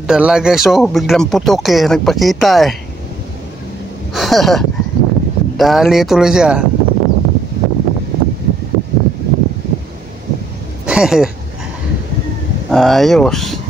Dala guys, oh, biglang putok eh, nagpakita eh. Dali tuloy siya. Ayos.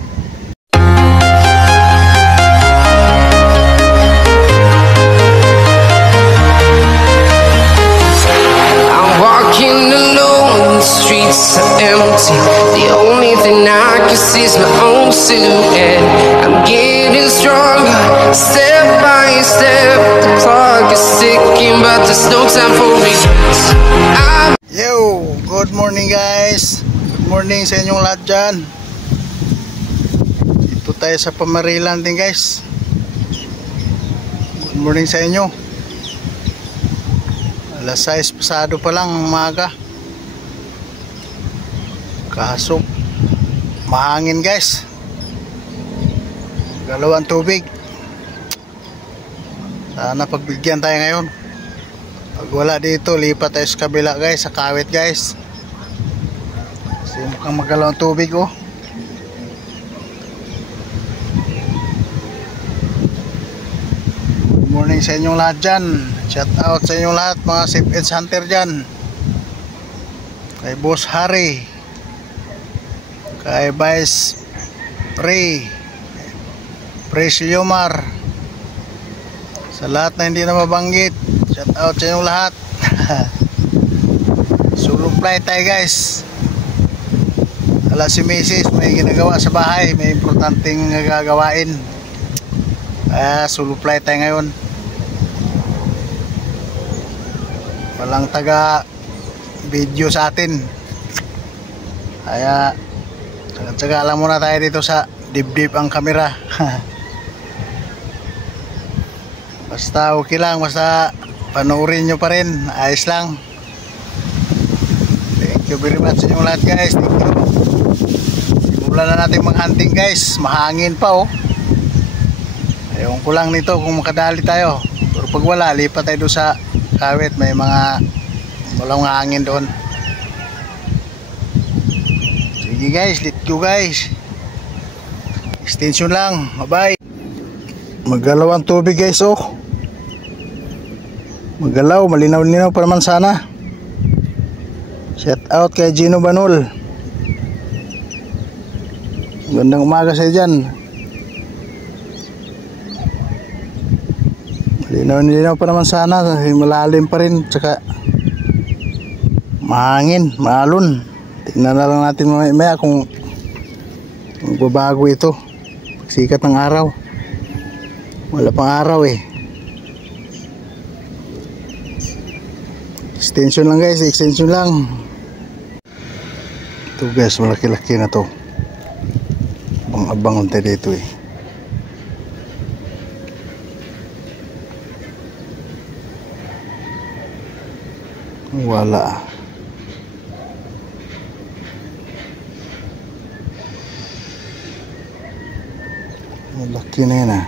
Streets are empty. The only thing I can see is my own silhouette. I'm getting stronger, step by step. The clock is ticking, but there's no time for me. Yo, good morning guys. Good morning sa inyong lahat dyan. Dito tayo sa Pamarilan din guys. Good morning sa inyo. Alas 6 pasado pa lang umaga. Kaso mahangin guys, galawang tubig. Sana pagbigyan tayo ngayon. Pag wala dito, lipat tayo sa kabila guys, sa Kawit guys. Kasi mukhang magalawang tubig oh. Good morning sa inyong lahat dyan. Shout out sa inyong lahat mga Safe Edge Hunter dyan. Kay Boss Harry, kay Vice Praise Yomar, sa lahat na hindi na mabanggit, shout out sa inyong lahat. Solo flight tayo guys. Ala si Mrs. may ginagawa sa bahay, may importanteng gagawain, solo flight tayo ngayon. Walang taga video sa atin, kaya tsaga lang muna tayo dito sa dibdib ang kamera. Basta okay lang, basta panoorin nyo pa rin, ayos lang. Thank you very much sa inyong lahat guys. Thank you. Simulan na natin mag-hunting guys, mahangin pa oh. Ayaw ko lang nito kung makadali tayo, pero pag wala, lipat tayo doon sa Kawit, may mga walang hangin doon. Sige guys, let's go guys. Extension lang, bye bye. Maggalaw ang tubig guys oh. Maggalaw, malinaw-linaw pa naman sana. Shout out kay Gino Banol. Gandang umaga sa dyan. Malinaw-linaw pa naman sana, malalim pa rin, tsaka mahangin, maalon. Tingnan na lang natin mamaya kung magbabago ito pagsikat ng araw. Wala pang araw eh. Extension lang guys, extension lang. Ito guys, malaki-laki na to. Abang-abang tayo dito eh. Wala. Malaki na yan ah.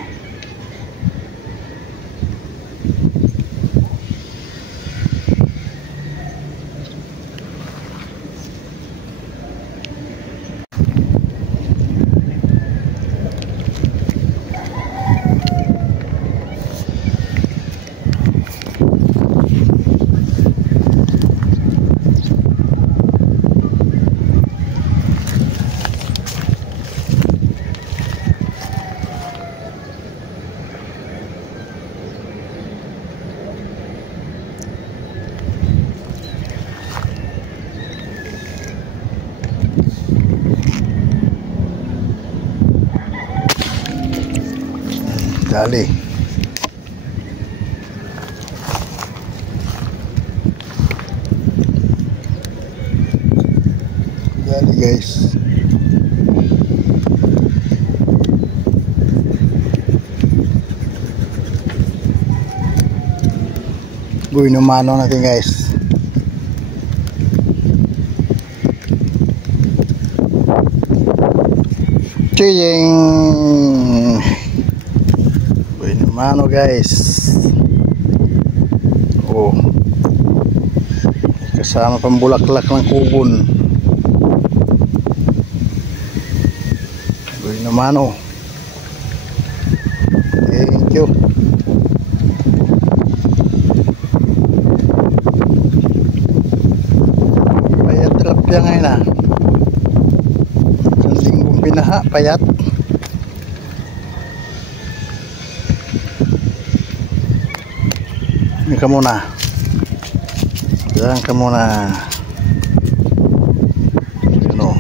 Dali. Dali guys. Buhay ng mano natin guys. Ching. Mano guys. Oh. Kasama pang bulaklak ng kubon. Buhay na mano. Thank you. Payat tilapia ngayon ah. Isang linggong binaha, payat. Diyan ka muna. Diyan ka muna. Ano?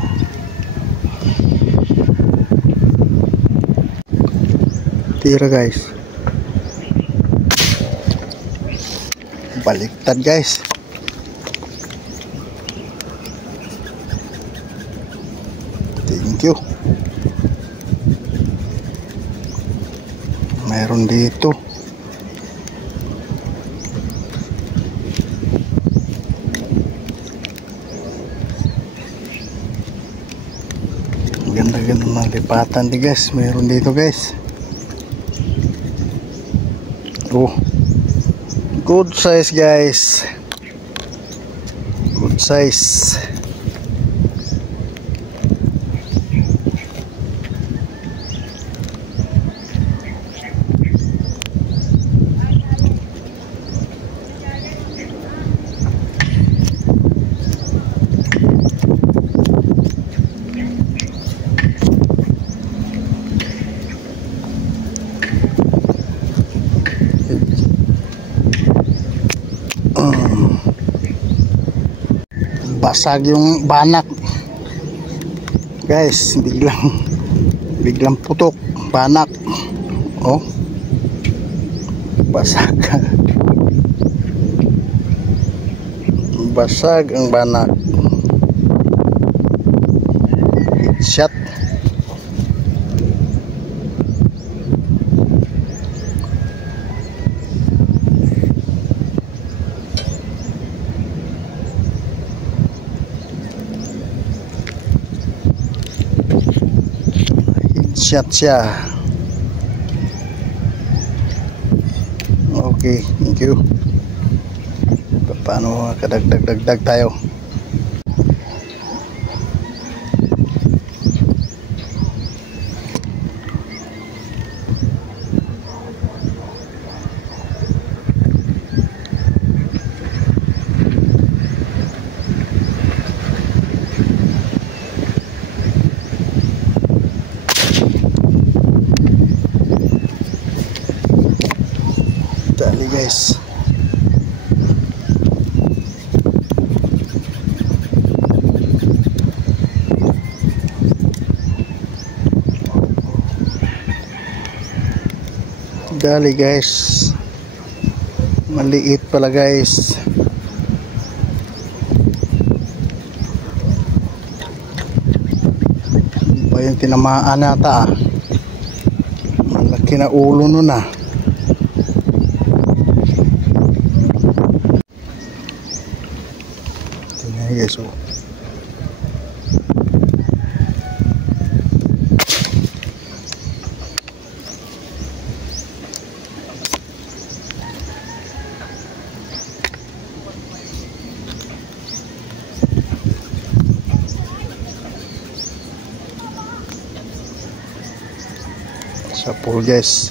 Tira guys. Baliktad guys. Thank you. Mayroon dito. Ganda-ganda ng lipatan di guys. Mayroon dito guys. Oh, good size guys. Good size. Basag yung banak guys, biglang putok banak. Oh, basag. Basag ang banak. Shot. Shot siya. Okay, thank you. Paano kadagdag tayo? Dali guys. Dali guys. Maliit pala guys. Ba yung tinamaan nata ah. Malaki na ulo nun ah. Guys, oh. Sa pool guys.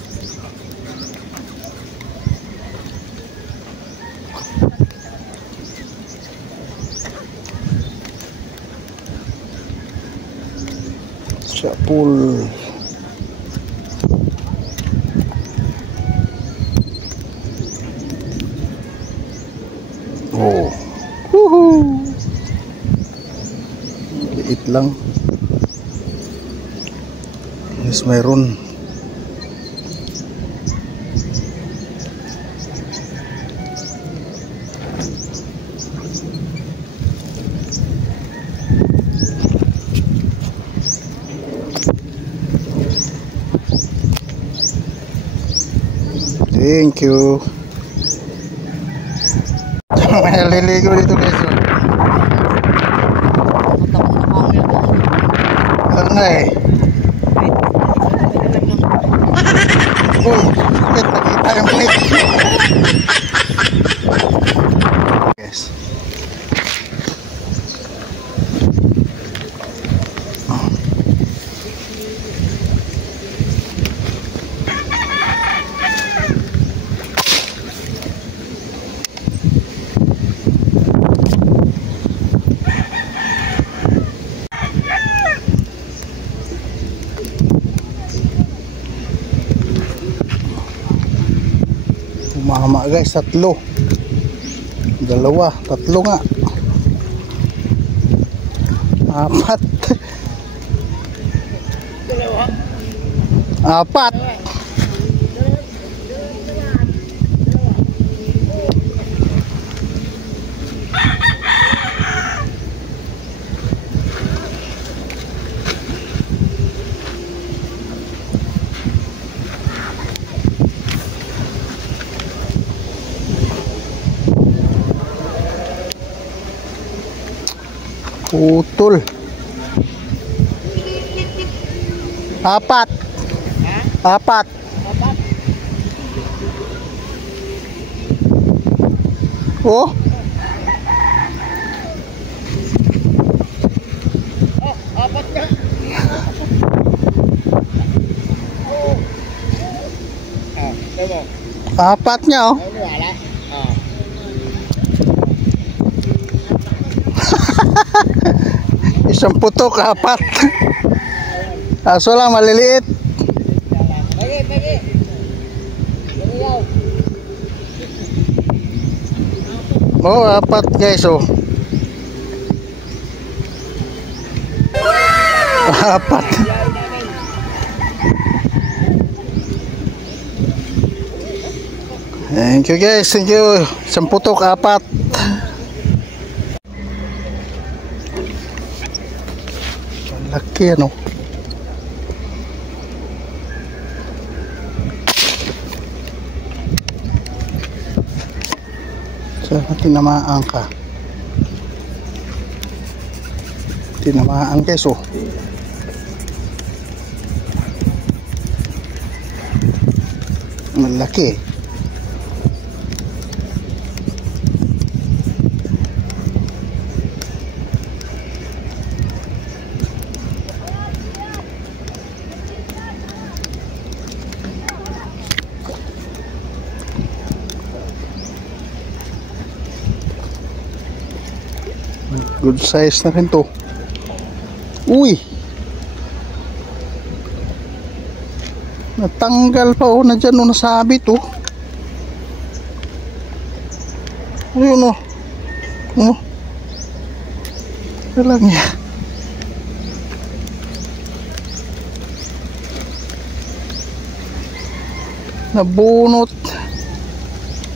Sa pool. Oh. Woohoo. Liit lang. Yes, mayroon. Thank you. May naliligo dito guys. Ano na eh? Uy, nakita yung balik. Guys. Mama guys, tatlo. Dalawa, tatlo nga. Apat. Apat. Putol. Apat. Apat. Oh. Apat nga. Apat niya oh. Wala. Isang putok, apat. Aso lang, maliliit. Pagi. Oh, apat guys, oh. Apat. Thank you guys, thank you. Isang putok, apat. Laki ano. Sana tinamaan ka. Tinamaan guys oh. Malaki. Good size na rin to. Uy, natanggal pa oh. Nandyan oh, nasabit oh. Ayun oh. Oh, walang niya. Nabunot.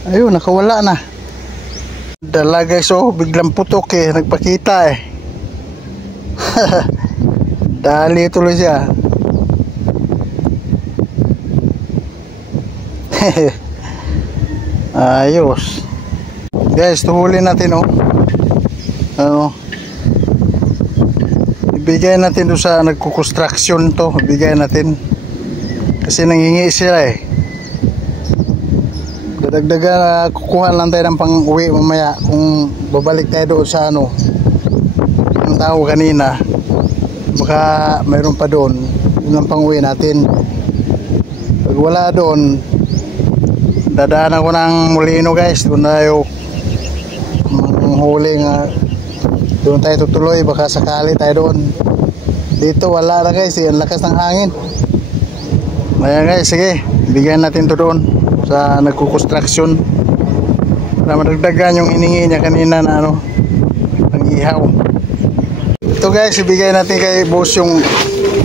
Ayun, nakawala na. Dala guys oh, biglang putok eh, nagpakita eh. Dali tuloy siya. Ayos. Guys, tuhulin natin oh. Ano? Ibigay natin doon sa nagkukonstruction to, ibigay natin. Kasi nangingi sila eh. Dadagdagan, kukuha lang tayo ng pang-uwi mamaya kung babalik tayo doon sa ano yung tao kanina, baka mayroon pa doon, yun ang pang-uwi natin. Pag wala doon, dadaan ako ng Molino guys, doon tayo manghuli nga, doon tayo tutuloy, baka sakali tayo doon. Dito wala na guys, ang lakas ng hangin. Ayan guys, sige, bigyan natin to doon sa nagkukonstruction para madagdagan yung iningi niya kanina na ano, pang-ihaw. Ito guys, ibigay natin kay boss yung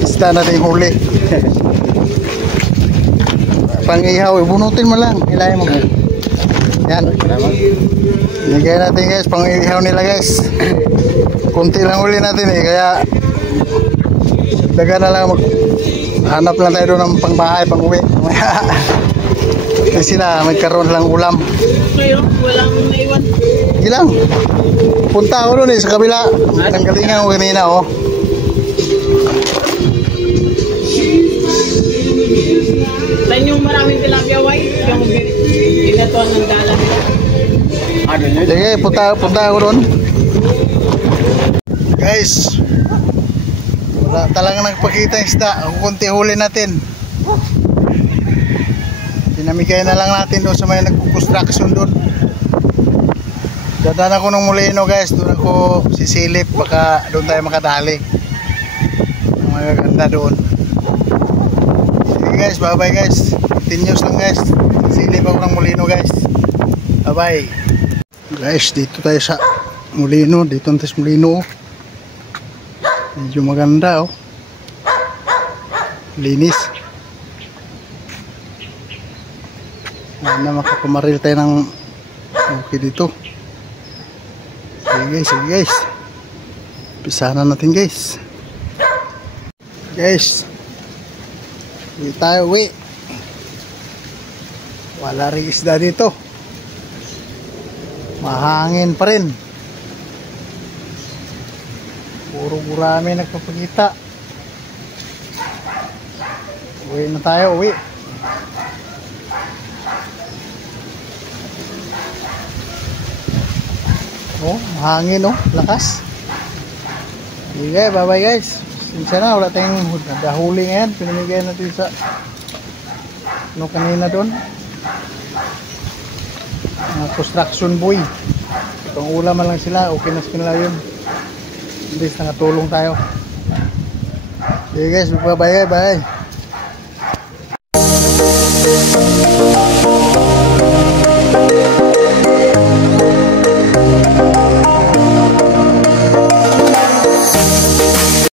isda natin huli. Pang-ihaw, ibunutin mo lang, ilahin mo. Yan, ibigay natin guys, pang-ihaw nila guys. Kunti lang huli natin eh, kaya daga na lang, hanap lang tayo doon ng pang-bahay, pang-uwi. Kasi sila magkaroon lang ulam. Ngayon, walang naiwan. Ilang? Punta ako doon eh sa kabila. Ang galingan ko kanina oh. Saan yung maraming tilapia white? Yung pinatuan ng dala nila. Sige, punta ako doon. Guys, wala talagang nagpakita yung isda. Kung kunti huli natin. Pinamigay na lang natin doon sa may nagkukonstruction doon. Dadaan ako ng Molino guys, doon ako sisilip, baka doon tayo makadali. Magaganda doon. Sige guys, bye bye guys. continuous lang guys. Silip ako ng Molino guys. Bye bye. Guys, dito tayo sa Molino. Dito tayo sa Molino. Medyo maganda oh. Linis. Na makapamaril tayo ng okay dito. Sige guys. Pisahan na natin guys. Guys. Uwi tayo, uwi. Wala rin isda dito. Mahangin pa rin. Puro gurami nagpapakita. Uwi na tayo, uwi. Oh, mahangin oh, lakas. Okay, bye bye guys. Sinsa na, wala tayong nagahuli ngayon. Pinamigay natin sa ano kanina doon. Construction boy. Itong ulaman lang sila, okay na sila yun. Hindi, nakatulong tayo. Okay guys, bye bye.